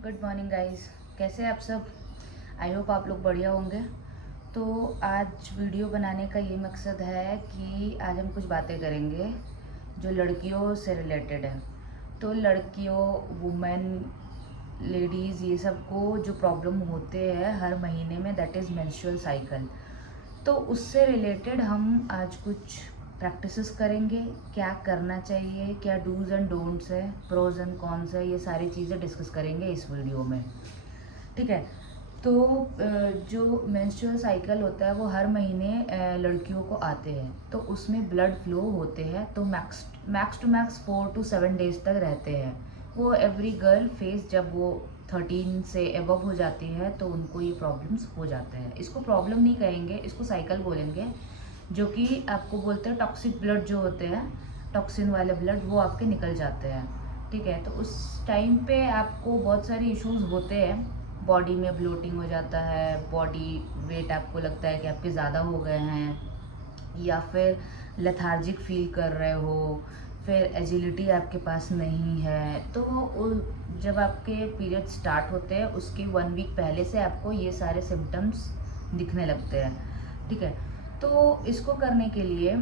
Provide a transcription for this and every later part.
Good morning guys. कैसे हैं आप सब? आई होप आप लोग बढ़िया होंगे। तो आज वीडियो बनाने का ये मकसद है कि आज हम कुछ बातें करेंगे जो लड़कियों से रिलेटेड है। तो लड़कियों, वुमेन, लेडीज़, ये सब को जो प्रॉब्लम होते हैं हर महीने में, दैट इज़ मेंस्ट्रुअल साइकिल। तो उससे रिलेटेड हम आज कुछ प्रैक्टिसेस करेंगे, क्या करना चाहिए, क्या डूज़ एंड डोंट्स है, प्रोज एंड कॉन्स है, ये सारी चीज़ें डिस्कस करेंगे इस वीडियो में। ठीक है। तो जो मेंस्ट्रुअल साइकिल होता है वो हर महीने लड़कियों को आते हैं। तो उसमें ब्लड फ्लो होते हैं, तो max to max 4 to 7 days तक रहते हैं। वो एवरी गर्ल फेस जब वो 13 से एबव हो जाती है तो उनको ये प्रॉब्लम्स हो जाते हैं। इसको प्रॉब्लम नहीं कहेंगे, इसको साइकिल बोलेंगे। जो कि आपको बोलते हैं टॉक्सिक ब्लड जो होते हैं, टॉक्सिन वाले ब्लड वो आपके निकल जाते हैं। ठीक है। तो उस टाइम पे आपको बहुत सारे इश्यूज होते हैं। बॉडी में ब्लोटिंग हो जाता है, बॉडी वेट आपको लगता है कि आपके ज़्यादा हो गए हैं, या फिर लेथार्जिक फील कर रहे हो, फिर एजिलिटी आपके पास नहीं है। तो जब आपके पीरियड स्टार्ट होते हैं उसके 1 वीक पहले से आपको ये सारे सिम्टम्स दिखने लगते हैं। ठीक है। तो इसको करने के लिए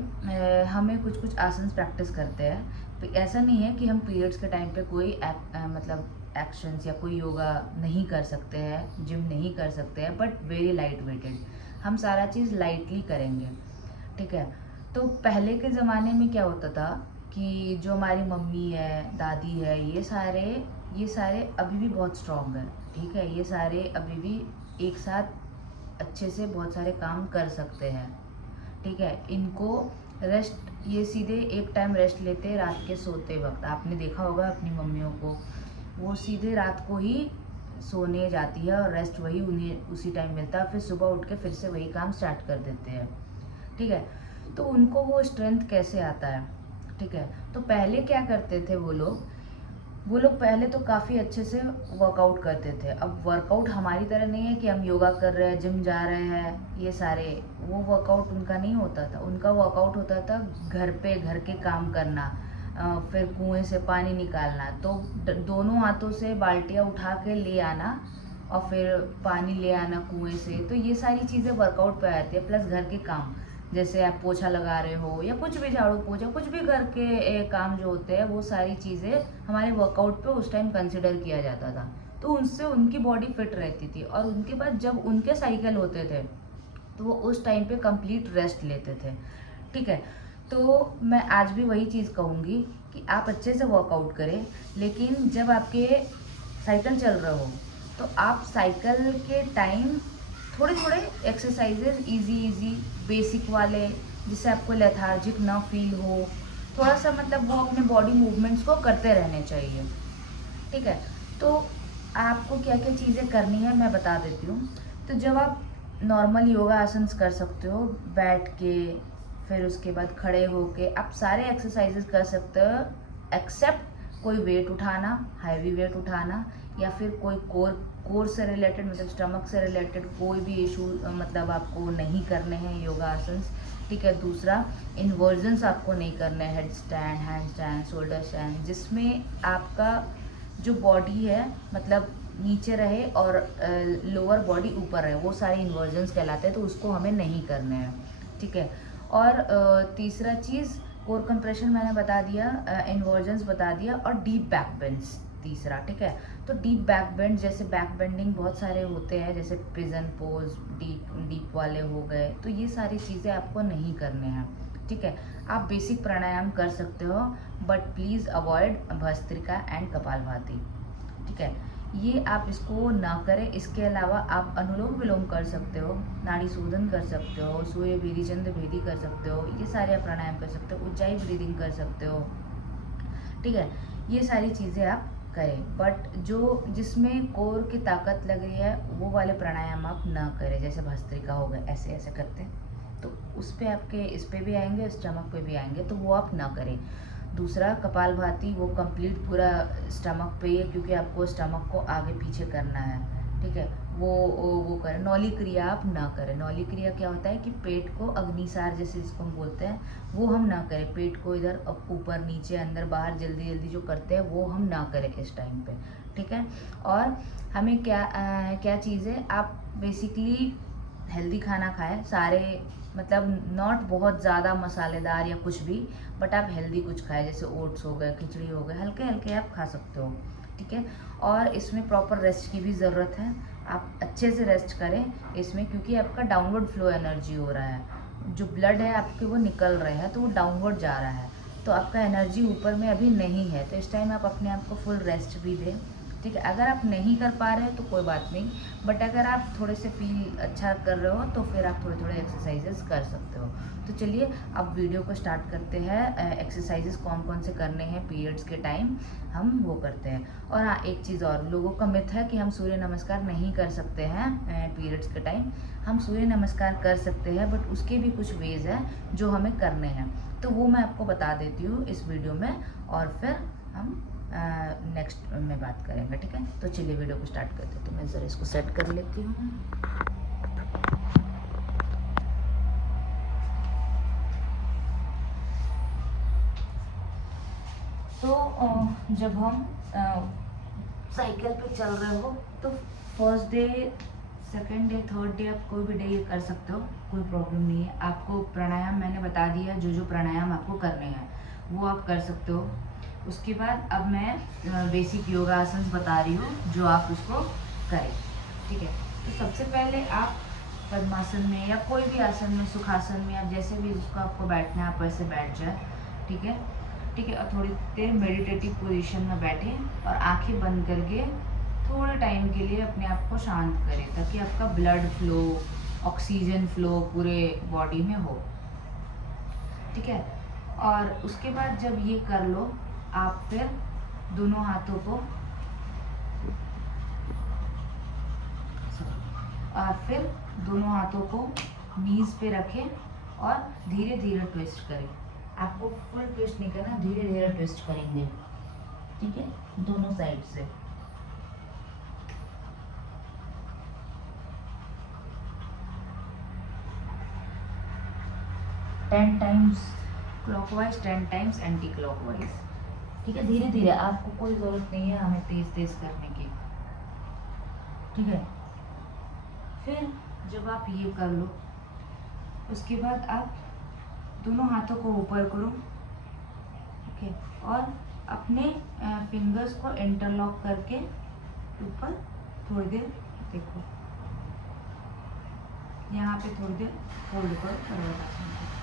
हमें कुछ कुछ आसन प्रैक्टिस करते हैं। तो ऐसा नहीं है कि हम पीरियड्स के टाइम पे कोई मतलब एक्शंस या कोई योगा नहीं कर सकते हैं, जिम नहीं कर सकते हैं, बट वेरी लाइट वेटेड हम सारा चीज़ लाइटली करेंगे। ठीक है। तो पहले के ज़माने में क्या होता था कि जो हमारी मम्मी है, दादी है, ये सारे अभी भी बहुत स्ट्रॉन्ग है। ठीक है। ये सारे अभी भी एक साथ अच्छे से बहुत सारे काम कर सकते हैं। ठीक है। इनको रेस्ट, ये सीधे एक टाइम रेस्ट लेते रात के सोते वक्त। आपने देखा होगा अपनी मम्मियों को, वो सीधे रात को ही सोने जाती है और रेस्ट वही उन्हें उसी टाइम मिलता है, फिर सुबह उठ के फिर से वही काम स्टार्ट कर देते हैं। ठीक है। तो उनको वो स्ट्रेंथ कैसे आता है? ठीक है। तो पहले क्या करते थे वो लोग पहले तो काफ़ी अच्छे से वर्कआउट करते थे। अब वर्कआउट हमारी तरह नहीं है कि हम योगा कर रहे हैं, जिम जा रहे हैं, ये सारे, वो वर्कआउट उनका नहीं होता था। उनका वर्कआउट होता था घर पे घर के काम करना, फिर कुएं से पानी निकालना, तो दोनों हाथों से बाल्टियाँ उठा के ले आना और फिर पानी ले आना कुएं से। तो ये सारी चीज़ें वर्कआउट पे आती है, प्लस घर के काम, जैसे आप पोछा लगा रहे हो या कुछ भी, झाड़ू पोछा, कुछ भी घर के काम जो होते हैं, वो सारी चीज़ें हमारे वर्कआउट पे उस टाइम कंसिडर किया जाता था। तो उनसे उनकी बॉडी फिट रहती थी, और उनके बाद जब उनके साइकिल होते थे तो वो उस टाइम पे कंप्लीट रेस्ट लेते थे। ठीक है। तो मैं आज भी वही चीज़ कहूँगी कि आप अच्छे से वर्कआउट करें, लेकिन जब आपके साइकिल चल रहे हो तो आप साइकिल के टाइम थोड़े थोड़े एक्सरसाइजेज इजी इजी बेसिक वाले, जिससे आपको लेथार्जिक ना फील हो, थोड़ा सा मतलब वो अपने बॉडी मूवमेंट्स को करते रहने चाहिए। ठीक है। तो आपको क्या क्या चीज़ें करनी है मैं बता देती हूँ। तो जब आप नॉर्मल योगा आसन्स कर सकते हो बैठ के, फिर उसके बाद खड़े होके आप सारे एक्सरसाइजेस कर सकते हो, एक्सेप्ट कोई वेट उठाना, हैवी वेट उठाना, या फिर कोई कोर से रिलेटेड, मतलब स्टमक से रिलेटेड कोई भी इशू, मतलब आपको नहीं करने हैं योगा आसन्स। ठीक है। दूसरा, इन्वर्जन्स आपको नहीं करने हैं, head stand, hand stand, shoulder stand, जिसमें आपका जो बॉडी है मतलब नीचे रहे और लोअर बॉडी ऊपर रहे, वो सारे इन्वर्जन्स कहलाते हैं, तो उसको हमें नहीं करने हैं। ठीक है। और तीसरा चीज़, कोर कंप्रेशन मैंने बता दिया, इन्वर्जन्स बता दिया, और डीप बैक बेंड्स तीसरा। ठीक है। तो डीप बैक बेंड, जैसे बैक बेंडिंग बहुत सारे होते हैं, जैसे पिजन पोज, डीप डीप वाले हो गए, तो ये सारी चीज़ें आपको नहीं करने हैं। ठीक है। आप बेसिक प्राणायाम कर सकते हो, but please avoid bhastrika and kapalbhati. ठीक है। ये आप इसको ना करें। इसके अलावा आप अनुलोम विलोम कर सकते हो, नाड़ी शोधन कर सकते हो, सूर्य भेदी, चंद्र भेदी कर सकते हो, ये सारे आप प्राणायाम कर सकते हो, उज्जाई ब्रीदिंग कर सकते हो। ठीक है। ये सारी चीज़ें आप करें, बट जो जिसमें कोर की ताकत लग रही है वो वाले प्राणायाम आप ना करें, जैसे भस्त्रिका हो गए, ऐसे ऐसे करते हैं तो उस पर आपके इस पे भी आएंगे, स्टमक पे भी आएंगे, तो वो आप ना करें। दूसरा, कपालभाति, वो कंप्लीट पूरा स्टमक पे है, क्योंकि आपको स्टमक को आगे पीछे करना है। ठीक है। वो करें। नौली क्रिया आप ना करें। नौली क्रिया क्या होता है कि पेट को अग्निसार जैसे जिसको हम बोलते हैं, वो हम ना करें। पेट को इधर ऊपर नीचे अंदर बाहर जल्दी जल्दी जो करते हैं वो हम ना करें इस टाइम पे। ठीक है। और हमें क्या चीज़ है, आप बेसिकली हेल्दी खाना खाएं सारे, मतलब नॉट बहुत ज़्यादा मसालेदार या कुछ भी, बट आप हेल्दी कुछ खाएं, जैसे ओट्स हो गए, खिचड़ी हो गए, हल्के हल्के आप खा सकते हो, ठीक है। और इसमें प्रॉपर रेस्ट की भी ज़रूरत है, आप अच्छे से रेस्ट करें इसमें, क्योंकि आपका डाउनवर्ड फ्लो एनर्जी हो रहा है, जो ब्लड है आपके वो निकल रहे हैं, तो वो डाउनवर्ड जा रहा है, तो आपका एनर्जी ऊपर में अभी नहीं है, तो इस टाइम आप अपने आप को फुल रेस्ट भी दें, ठीक है। अगर आप नहीं कर पा रहे हो तो कोई बात नहीं, बट अगर आप थोड़े से फील अच्छा कर रहे हो तो फिर आप थोड़े थोड़े एक्सरसाइजेस कर सकते हो। तो चलिए अब वीडियो को स्टार्ट करते हैं। एक्सरसाइजेस कौन कौन से करने हैं पीरियड्स के टाइम, हम वो करते हैं। और हाँ, एक चीज़ और, लोगों का मिथ है कि हम सूर्य नमस्कार नहीं कर सकते हैं पीरियड्स के टाइम। हम सूर्य नमस्कार कर सकते हैं, बट उसके भी कुछ वेज हैं जो हमें करने हैं, तो वो मैं आपको बता देती हूँ इस वीडियो में, और फिर हम नेक्स्ट में बात करेंगे, ठीक है। तो चलिए वीडियो को स्टार्ट करते हैं। तो मैं ज़रा इसको सेट कर लेती हूँ। तो जब हम साइकिल पे चल रहे हो तो first day, second day, third day आप कोई भी डे ये कर सकते हो, कोई प्रॉब्लम नहीं है। आपको प्राणायाम मैंने बता दिया, जो जो प्राणायाम आपको करने हैं वो आप कर सकते हो। उसके बाद अब मैं बेसिक योगा आसन बता रही हूँ जो आप उसको करें, ठीक है। तो सबसे पहले आप पद्मासन में या कोई भी आसन में, सुखासन में, आप जैसे भी उसको आपको बैठना है आप वैसे बैठ जाए, ठीक है, ठीक है। और थोड़ी देर मेडिटेटिव पोजीशन में बैठे और आंखें बंद करके थोड़े टाइम के लिए अपने आप को शांत करें, ताकि आपका ब्लड फ्लो, ऑक्सीजन फ्लो पूरे बॉडी में हो, ठीक है। और उसके बाद जब ये कर लो, आप फिर दोनों हाथों को, और फिर दोनों हाथों को नीज पे रखें और धीरे धीरे ट्विस्ट करें। आपको फुल ट्विस्ट नहीं करना, धीरे धीरे ट्विस्ट करेंगे, ठीक है, दोनों साइड से। Ten times clockwise, 10 times anti clockwise, ठीक है। धीरे धीरे, आपको कोई ज़रूरत नहीं है हमें तेज तेज करने की, ठीक है। फिर जब आप ये कर लो, उसके बाद आप दोनों हाथों को ऊपर करो, ओके, और अपने फिंगर्स को इंटरलॉक करके ऊपर थोड़ी देर देखो, यहाँ पे थोड़ी देर होल्ड करो पर्वतासन को।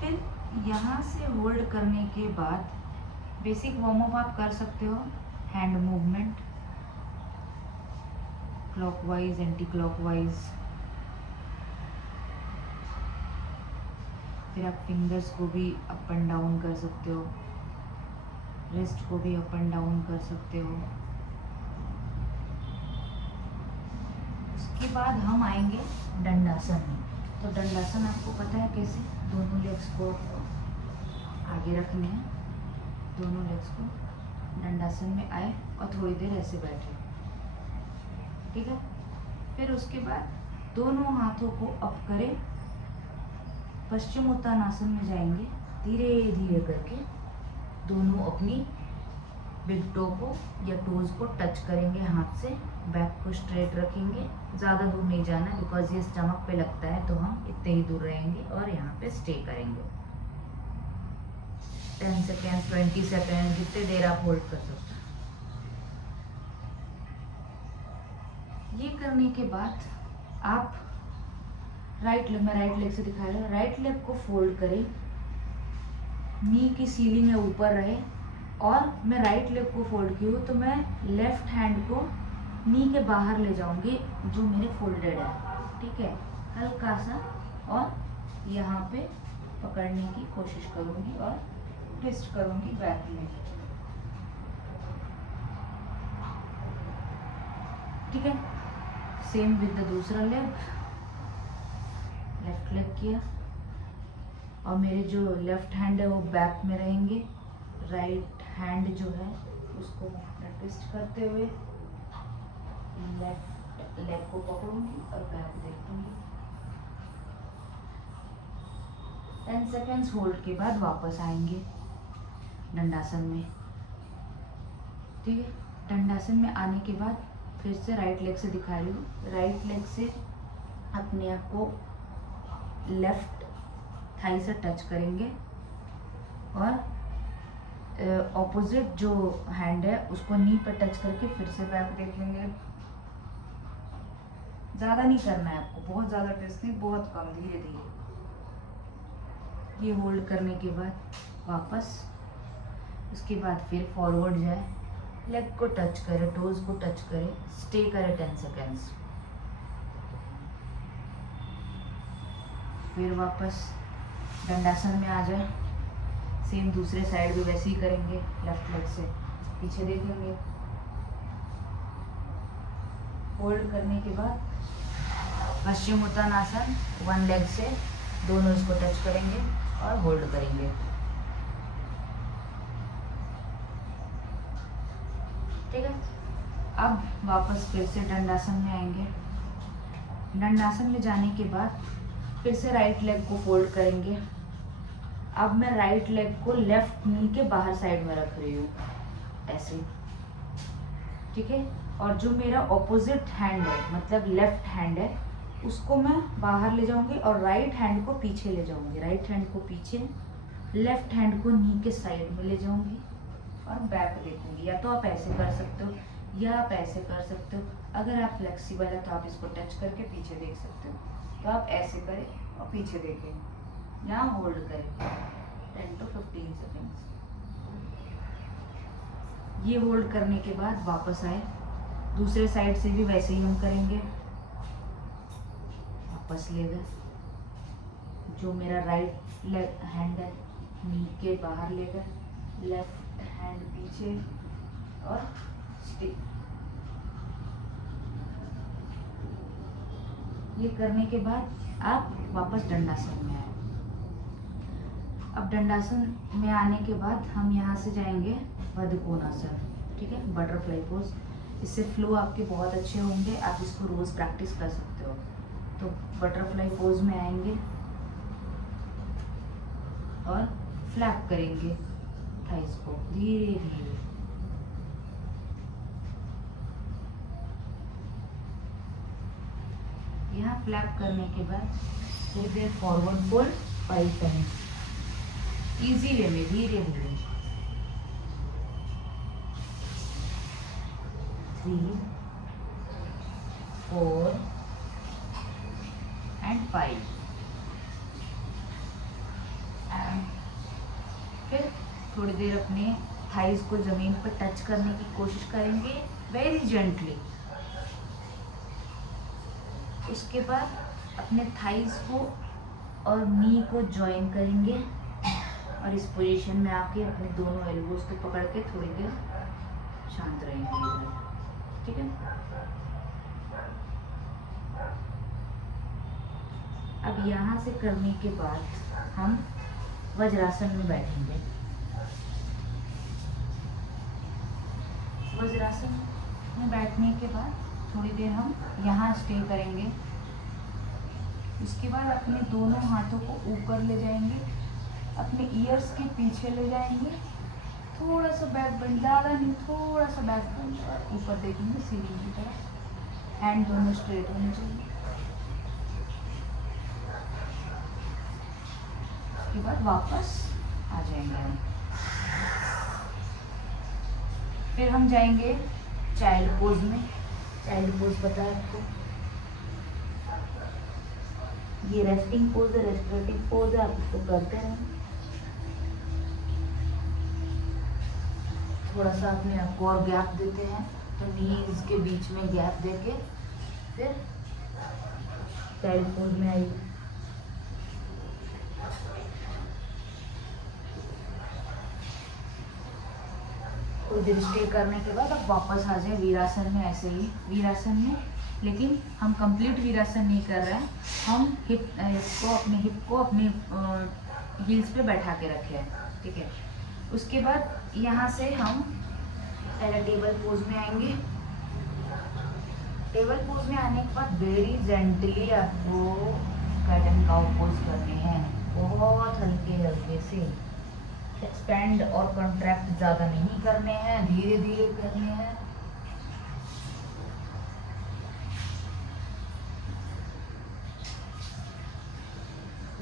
फिर यहाँ से होल्ड करने के बाद बेसिक वार्म अप आप कर सकते हो, hand movement clockwise, anti clockwise. फिर आप फिंगर्स को भी अप एंड डाउन कर सकते हो, रिस्ट को भी अप एंड डाउन कर सकते हो। उसके बाद हम आएंगे दंडासन में। तो दंडासन आपको पता है कैसे, दोनों लेग्स को आगे रखने हैं, दोनों लेग्स को दंडासन में आए और थोड़ी देर ऐसे बैठे, ठीक है। फिर उसके बाद दोनों हाथों को अप करें, पश्चिमोत्तानासन में जाएंगे, धीरे धीरे करके दोनों अपनी बिग टो को या टोज को टच करेंगे हाथ से, बैक को स्ट्रेट रखेंगे, ज़्यादा दूर नहीं जाना है बिकॉज ये स्टमक पे लगता है, तो हम इतने ही दूर रहेंगे और यहाँ पे स्टे करेंगे 10 सेकेंड, 20 सेकेंड, जितने देर आप होल्ड कर सकते हैं। ये करने के बाद आप राइट लेग, मैं राइट लेग से दिखा रहा हूँ, राइट लेग को फोल्ड करें, नी की सीलिंग है ऊपर रहे, और मैं राइट लेग को फोल्ड की हूँ तो मैं लेफ्ट हैंड को नी के बाहर ले जाऊंगी जो मेरे फोल्डेड है, ठीक है, हल्का सा, और यहाँ पे पकड़ने की कोशिश करूँगी और ट्विस्ट करूँगी बैक में, ठीक है। सेम विद द दूसरा लेग, लेफ्ट लेग किया, और मेरे जो लेफ्ट हैंड है वो बैक में रहेंगे, राइट हैंड जो है उसको ट्विस्ट करते हुए लेफ्ट लेग को पकड़ूंगी और बैक देखूंगी। 10 सेकेंड्स होल्ड के बाद वापस आएंगे, दंडासन में। ठीक है, दंडासन में आने के बाद फिर से राइट लेग से दिखा रही हूँ। राइट लेग से अपने आप को लेफ्ट थाई से टच करेंगे और ऑपोजिट जो हैंड है उसको नी पर टच करके फिर से बैक देखेंगे। ज़्यादा नहीं करना है आपको, बहुत ज़्यादा टेस्ट नहीं, बहुत कम, धीरे धीरे। ये होल्ड करने के बाद वापस, उसके बाद फिर फॉरवर्ड जाए, लेग को टच करें, टोज को टच करें, स्टे करें 10 सेकेंड्स, फिर वापस दंडासन में आ जाए। सेम दूसरे साइड भी वैसे ही करेंगे, लेफ्ट लेग से पीछे देखेंगे। होल्ड करने के बाद पश्चिमोत्तानासन, वन लेग से दोनों इसको टच करेंगे और होल्ड करेंगे। ठीक है, अब वापस फिर से दंडासन में आएंगे। दंडासन में जाने के बाद फिर से राइट लेग को फोल्ड करेंगे। अब मैं राइट लेग को लेफ्ट नी के बाहर साइड में रख रही हूँ, ऐसे। ठीक है, और जो मेरा ऑपोजिट हैंड है, मतलब लेफ्ट हैंड है, उसको मैं बाहर ले जाऊंगी और राइट हैंड को पीछे ले जाऊंगी। राइट हैंड को पीछे, लेफ्ट हैंड को नी के साइड में ले जाऊंगी और बैक देखूंगी। या तो आप ऐसे कर सकते हो या आप ऐसे कर सकते हो। अगर आप फ्लेक्सिबल है तो आप इसको टच करके पीछे देख सकते हो। तो आप ऐसे करें और पीछे देखें, यहाँ होल्ड करें 10 to 15 सेकेंड्स। ये होल्ड करने के बाद वापस आए, दूसरे साइड से भी वैसे ही हम करेंगे। वापस ले गए, जो मेरा राइट लेग हैंड है नी के बाहर ले गए, लेफ्ट हैंड पीछे और स्टिक। ये करने के बाद आप वापस दंडासन में आए। अब दंडासन में आने के बाद हम यहाँ से जाएंगे वधकोणासन। ठीक है, बटरफ्लाई पोज। इससे फ्लो आपके बहुत अच्छे होंगे, आप इसको रोज़ प्रैक्टिस कर सकते हो। तो बटरफ्लाई पोज में आएंगे और फ्लैप करेंगे थाइस को धीरे धीरे। यहाँ फ्लैप करने के बाद थोड़ी देर forward fold 5 times, easy way में धीरे धीरे। 3, 4 and 5। फिर थोड़ी देर अपने थाइस को ज़मीन पर टच करने की कोशिश करेंगे, वेरी जेंटली। उसके बाद अपने थाइस को और नी को जॉइन करेंगे और इस पोजीशन में आके अपने दोनों एल्बोज को पकड़ के थोड़ी देर शांत रहेंगे इधर। ठीक है, अब यहाँ से करने के बाद हम वज्रासन में बैठेंगे। वज्रासन में बैठने के बाद थोड़ी देर हम यहाँ स्टे करेंगे। उसके बाद अपने दोनों हाथों को ऊपर ले जाएंगे, अपने ईयर्स के पीछे ले जाएंगे, थोड़ा सा बैक बेंड, ज़्यादा नहीं, थोड़ा सा बैक बेंड, और ऊपर देखेंगे सीलिंग की तरफ। हैंड दोनों स्ट्रेट होने चाहिए। उसके बाद वापस आ जाएंगे हम। फिर हम जाएंगे चाइल्ड पोज में। चाइल्ड पोज पता है आपको, ये रेस्टिंग पोज है, रेस्टरेटिव पोज है, आप इसको करते हैं। थोड़ा सा अपने आप को और गैप देते हैं, तो नीज के बीच में गैप देके फिर चाइल्ड पोज में आइए। कुछ देर स्टे करने के बाद अब वापस आ जाए वीरासन में। ऐसे ही वीरासन में, लेकिन हम कंप्लीट वीरासन नहीं कर रहे हैं, हम हिप को अपने हील्स पे बैठा के रखे हैं। ठीक है, उसके बाद यहाँ से हम पहले टेबल पोज में आएंगे। टेबल पोज में आने के बाद वेरी जेंटली आपको कैट एंड काउ पोज करने हैं, बहुत हल्के हल्के से। एक्सपेंड और कॉन्ट्रैक्ट ज़्यादा नहीं करने हैं, धीरे धीरे करने हैं।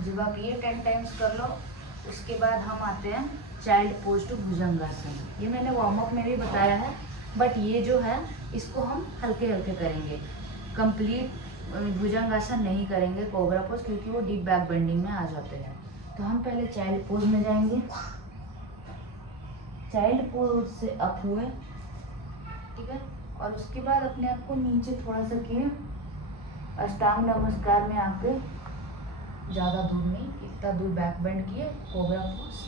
जब आप ये 10 टाइम्स कर लो, उसके बाद हम आते हैं चाइल्ड पोज टू भुजंगासन। ये मैंने वार्म अप में भी बताया है, बट ये जो है इसको हम हल्के हल्के करेंगे, कंप्लीट भुजंगासन नहीं करेंगे कोबरा पोज, क्योंकि वो डीप बैक बेंडिंग में आ जाते हैं। तो हम पहले चाइल्ड पोज में जाएंगे। चाइल्ड पोज से अप हुए, ठीक है, और उसके बाद अपने आप को नीचे थोड़ा सा किए, अष्टांग नमस्कार में आके ज़्यादा दूर नहीं, इतना दूर बैक बेंड किए, कोबरा पोज,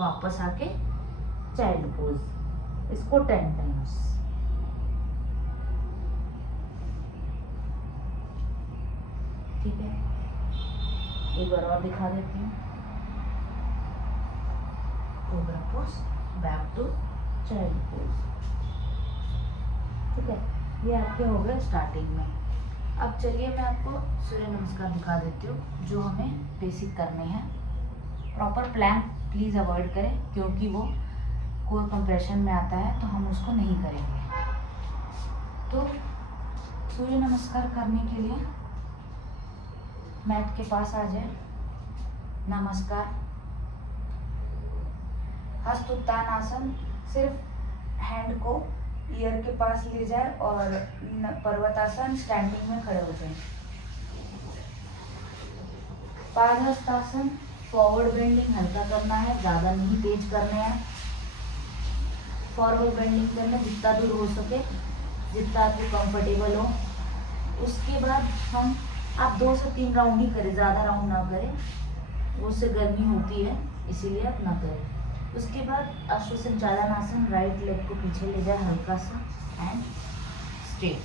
वापस आके चाइल्ड पोज। इसको 10 टाइम्स। ठीक है, एक बार और दिखा देती हूँ। Cobra pose, back to child pose. ठीक है, ये आपके हो गए स्टार्टिंग में। अब चलिए मैं आपको सूर्य नमस्कार दिखा देती हूँ, जो हमें बेसिक करने हैं। प्रॉपर प्लैंक प्लीज़ अवॉइड करें, क्योंकि वो कोर कंप्रेशन में आता है, तो हम उसको नहीं करेंगे। तो सूर्य नमस्कार करने के लिए मैट के पास आ जाए, नमस्कार, हस्त उत्तान आसन, सिर्फ हैंड को ईयर के पास ले जाए और पर्वतासन स्टैंडिंग में खड़े हो जाए। पादहस्तासन, फॉरवर्ड बेंडिंग हल्का करना है, ज़्यादा नहीं तेज करने हैं। फॉरवर्ड बेंडिंग करना जितना दूर हो सके, जितना आपको कंफर्टेबल हो। उसके बाद आप 2 से 3 राउंड ही करें, ज़्यादा राउंड ना करें, उससे गर्मी होती है, इसीलिए आप ना करें। उसके बाद अश्वसंचालन आसन, राइट लेग को पीछे ले जाए हल्का सा एंड स्ट्रेट।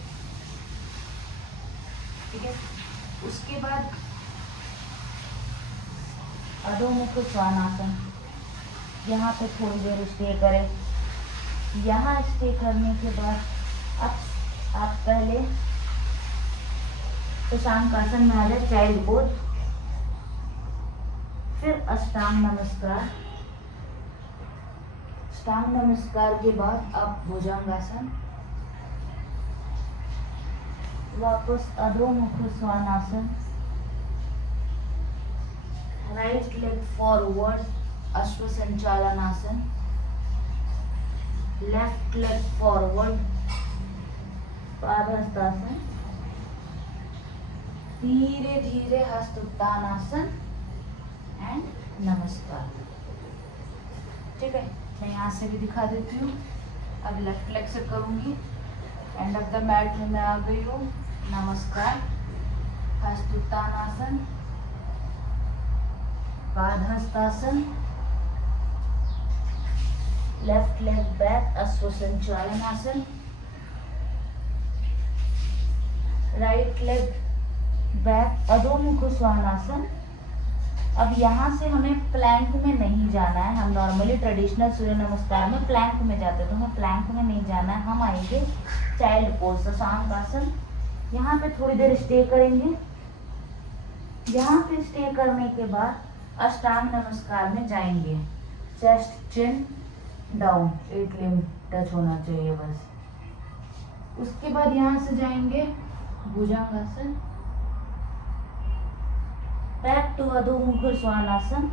ठीक है, उसके बाद अधोमुख श्वानासन, यहाँ पे थोड़ी देर स्टे करें। यहाँ स्टे करने के बाद अब आप पहले शशांक आसन में आ जाए, चाइल्ड पोज, फिर अष्टांग नमस्कार। अष्टांग नमस्कार के बाद आप भुजंगासन, वापस अधोमुख Shvanasana, right leg forward Ashwasanchalan आसन, लेफ्ट लेग फॉरवर्ड पादहस्तासन, धीरे धीरे हस्त उत्तान आसन एंड नमस्कार। ठीक है, मैं यहाँ से भी दिखा देती हूँ। अब लेफ्ट लेग से करूँगी। एंड ऑफ द मैट में मैं आ गई हूँ। नमस्कार, हस्त उत्तान आसन, padahastasana, left leg back अश्वसंचालन asana, right leg back अधोमुख Shvanasana. अब यहाँ से हमें प्लैंक में नहीं जाना है। हम नॉर्मली ट्रेडिशनल सूर्य नमस्कार में प्लैंक में जाते हैं, तो हमें प्लैंक में नहीं जाना है। हम आएंगे चाइल्ड पोज, शशांक आसन। यहाँ पे थोड़ी देर स्टे करेंगे। यहाँ पे स्टे करने के बाद अष्टांग नमस्कार में जाएंगे। Chest chin down, 8 limb touch होना चाहिए बस। उसके बाद यहाँ से जाएंगे Bhujangasana, back to Adhomukha Shvanasana,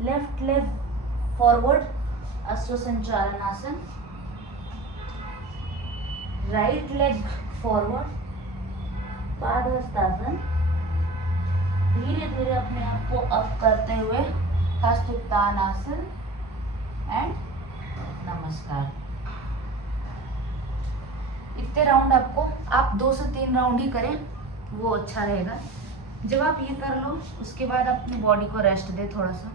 left leg forward Ashwasanchalan asana, right leg forward padahastasana. धीरे धीरे अपने आप को अप करते हुए हस्त उत्तान आसन एंड नमस्कार। इतने राउंड आपको, आप 2 से 3 राउंड ही करें, वो अच्छा रहेगा। जब आप ये कर लो, उसके बाद अपनी बॉडी को रेस्ट दे थोड़ा सा।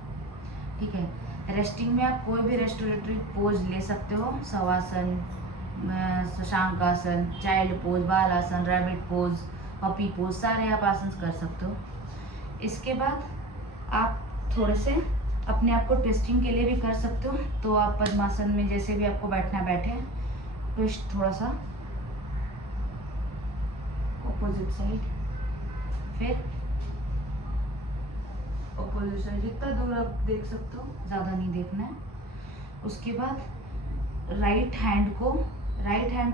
ठीक है, रेस्टिंग में आप कोई भी रेस्टोरेटरी पोज ले सकते हो। शवासन, शशांक आसन, चाइल्ड पोज, बाल आसन, रैबिट पोज, पपी पोज, सारे आप आसन कर सकते हो। इसके बाद आप थोड़े से अपने आप को ट्विस्टिंग के लिए भी कर सकते हो। तो आप पद्मासन में जैसे भी आपको बैठना बैठे, ट्विस्ट थोड़ा सा ऑपोजिट साइड, फिर अपोजिट साइड जितना दूर आप देख सकते हो, ज़्यादा नहीं देखना है। उसके बाद राइट हैंड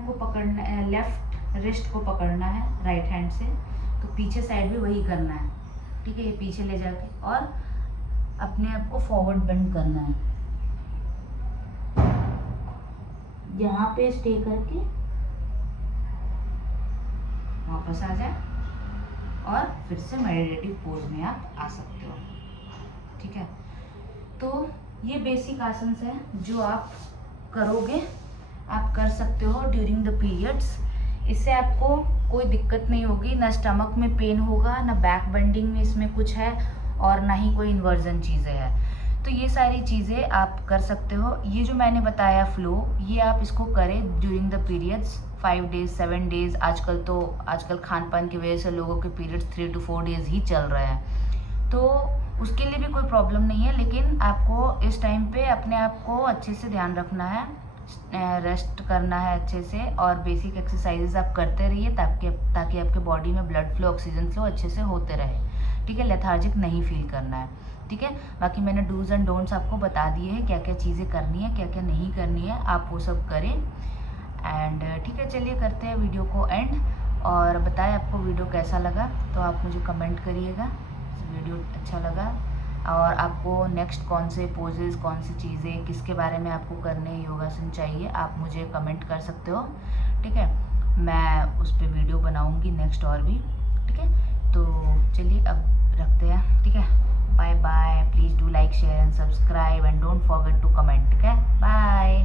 को पकड़ना है, लेफ्ट रिस्ट को पकड़ना है राइट हैंड से। तो पीछे साइड भी वही करना है, ठीक है। ये पीछे ले जाके और अपने आप को फॉरवर्ड बेंड करना है, यहाँ पे स्टे करके वापस आ जाए और फिर से मेडिटेटिव पोज में आप आ सकते हो, ठीक है। तो ये बेसिक आसन्स हैं जो आप करोगे, आप कर सकते हो ड्यूरिंग द पीरियड्स। इससे आपको कोई दिक्कत नहीं होगी, ना स्टमक में पेन होगा, ना बैक बेंडिंग में इसमें कुछ है, और ना ही कोई इन्वर्जन चीज़ें हैं। तो ये सारी चीज़ें आप कर सकते हो। ये जो मैंने बताया फ्लो, ये आप इसको करें during the periods 5 days 7 days. आजकल खान पान की वजह से लोगों के पीरियड्स 3 to 4 डेज ही चल रहे हैं, तो उसके लिए भी कोई प्रॉब्लम नहीं है। लेकिन आपको इस टाइम पे अपने आप को अच्छे से ध्यान रखना है, रेस्ट करना है अच्छे से, और बेसिक एक्सरसाइजेज आप करते रहिए ताकि आपके बॉडी में ब्लड फ्लो, ऑक्सीजन फ्लो अच्छे से होते रहे, ठीक है। लेथार्जिक नहीं फील करना है, ठीक है। बाकी मैंने डूज एंड डोंट्स आपको बता दिए हैं, क्या क्या चीज़ें करनी है, क्या क्या नहीं करनी है, आप वो सब करें। एंड ठीक है, चलिए करते हैं वीडियो को एंड, और बताएं आपको वीडियो कैसा लगा। तो आप मुझे कमेंट करिएगा वीडियो अच्छा लगा, और आपको नेक्स्ट कौन से पोजेस, कौन सी चीज़ें, किसके बारे में आपको करने योगासन चाहिए, आप मुझे कमेंट कर सकते हो, ठीक है। मैं उस पर वीडियो बनाऊंगी नेक्स्ट और भी, ठीक है। तो चलिए अब रखते हैं, ठीक है। Bye bye, please do like, share and subscribe, and don't forget to comment, ठीक है। बाय।